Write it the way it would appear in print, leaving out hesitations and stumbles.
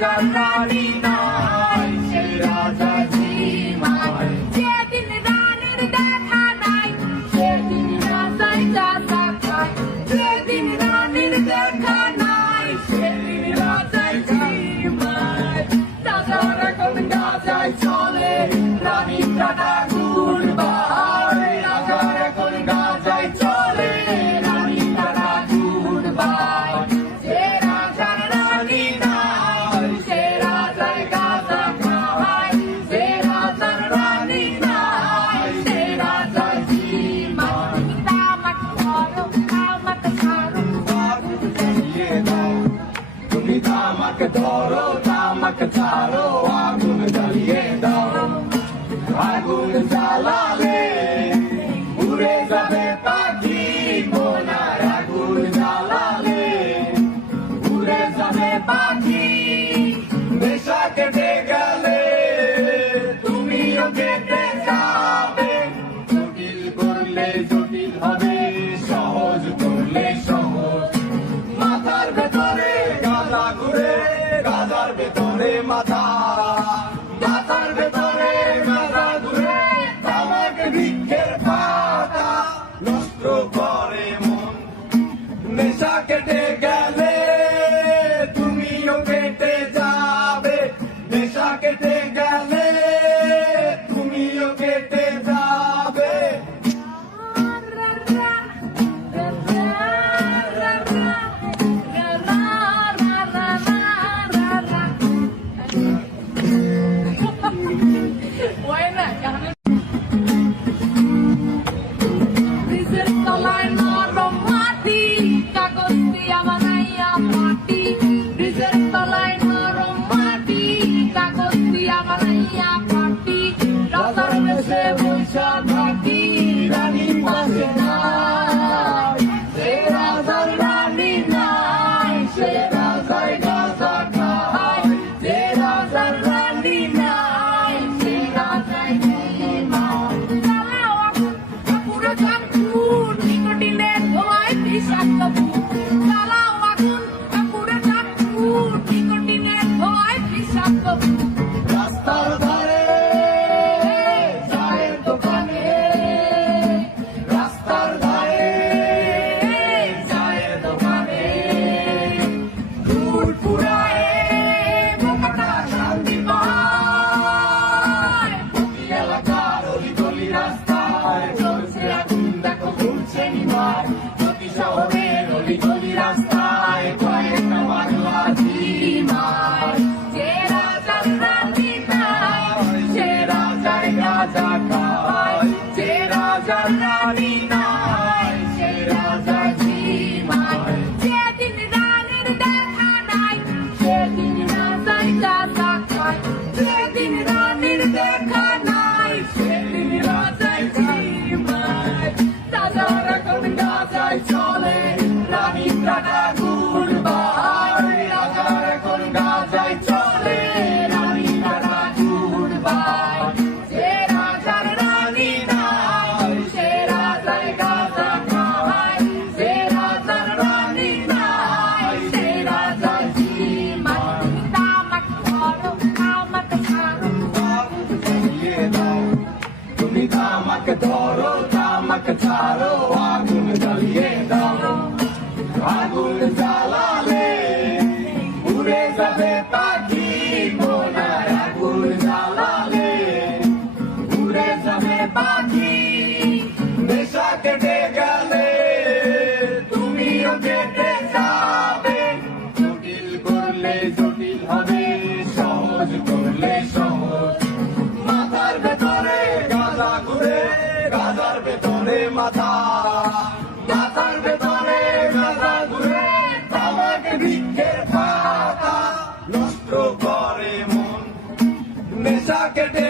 রাজার রানী নাই, সে রাজা ঝিমায়। যেদিন রানীর দেখা নাই, সেদিন রাজায় গাঁজা খায়। যেদিন রানীর দেখা নাই, সেদিন রাজায় ঝিমায়। রাজার এখন গাঁজায় চলে, রানীর টাটা গুণ বাহায়। রাজার এখন গাঁজায় চলে, রানীর টাটা গুণ বাহায়। যে রাজার রানী নাই, সে রাজায় গাঁজা খায়। যে রাজার রানী নাই, সে রাজায় ঝিমায়। তামাক ধরো, তামাক ছাড়ো, আগুন জ্বালিয়ে দাও। তুমি তামাক ধরো, তামাক ছাড়ো, আগুন জ্বালিয়ে দাও। আগুন জ্বালালে উড়ে যাবে পাখি বোনার। আগুন জ্বালালে উড়ে যাবে পাখি। নেশা কেটে গেলে তুমিও কেটে যাবে। জটিল করলে জটিল হবে, সহজ করলে সহজ। মাথার ভেতরে গাঁজা ঘুরে, গাঁজার ভেতরে মাথা। মাথার ভেতরে গাঁজা ঘুরে, তামাক বৃক্ষের পাতা। নষ্ট করে মন, নেশা কেটে গেলে তুমিও কেটে যাবে। নেশা কেটে গেলে তুমিও কেটে যাবে। ব্রিজের তলায় নরম মাটি, কাগজ দিয়া বানাইয়া পাটি। ব্রিজের তলায় নরম মাটি, কাগজ দিয়া বানাইয়া পাটি। রাজার বেশে বৈশা থাকি, রানী পাশে নাই। সে রাজার রানী নাই, সে রাজায় গাঁজা খায়। যে রাজার রানী নাই, সে রাজায় ঝিমায়। জ্বালাও আগুন, কাপুরে চাকুর, নিকোটিনের ধোঁয়ায় বিষাক্ত ভূত। জ্বালাও আগুন, কাপুরে চাকুর, নিকোটিনের ধোঁয়ায় বিষাক্ত ভূত। রাস্তার ধারে চায়ের দোকানে, রাস্তার ধারে চায়ের দোকানে। দুধ পুরায় বোকাটা শান্তি পায়। প্রতি এলাকার অলি গলি রাস্তায় চলছে আগুন, দেখো ঘুরছে নিমায়। প্রতি শহরের অলি গলি রাস্তায় কয়েকটা বাংলা ঝিমায়। যে রাজার রানী নাই, সে রাজায় গাঁজা খায়। যে রাজার রানী নাই, সে রাজায় ঝিমায়। যেদিন রানীর দেখা নাই, সেদিন রাজায় গাঁজা খায়। যেদিন রানীর দেখা নাই, সেদিন রাজায় ঝিমায়। রাজার এখন গাঁজায় চলে, রানীর টাটা গুণ বাহায়। রাজার এখন গাঁজায় চলে, রানীর টাটা গুণ বাহায়। যে রাজার রানী নাই, সে রাজায় গাঁজা খায়। যে রাজার রানী নাই, সে রাজায় ঝিমায়। তামাক ধরো, তামাক ছাড়ো, আগুন জ্বালিয়ে দাও। তুমি তামাক ধরো, তামাক ছাড়ো, আগুন জ্বালিয়ে দাও। আগুন জ্বালালে উড়ে যাবে পাখি বোনার। আগুন জ্বালালে উড়ে যাবে পাখি। নেশা কেটে গেলে তুমিও কেটে যাবে। জটিল করলে জটিল হবে, সহজ করলে সহজ। মাথার ভেতরে গাঁজা ঘুরে, গাঁজার ভেতরে মাথা। মাথার ভেতরে গাঁজা ঘুরে, তামাক বৃক্ষের পাতা। নষ্ট করে মন, নেশা কেটে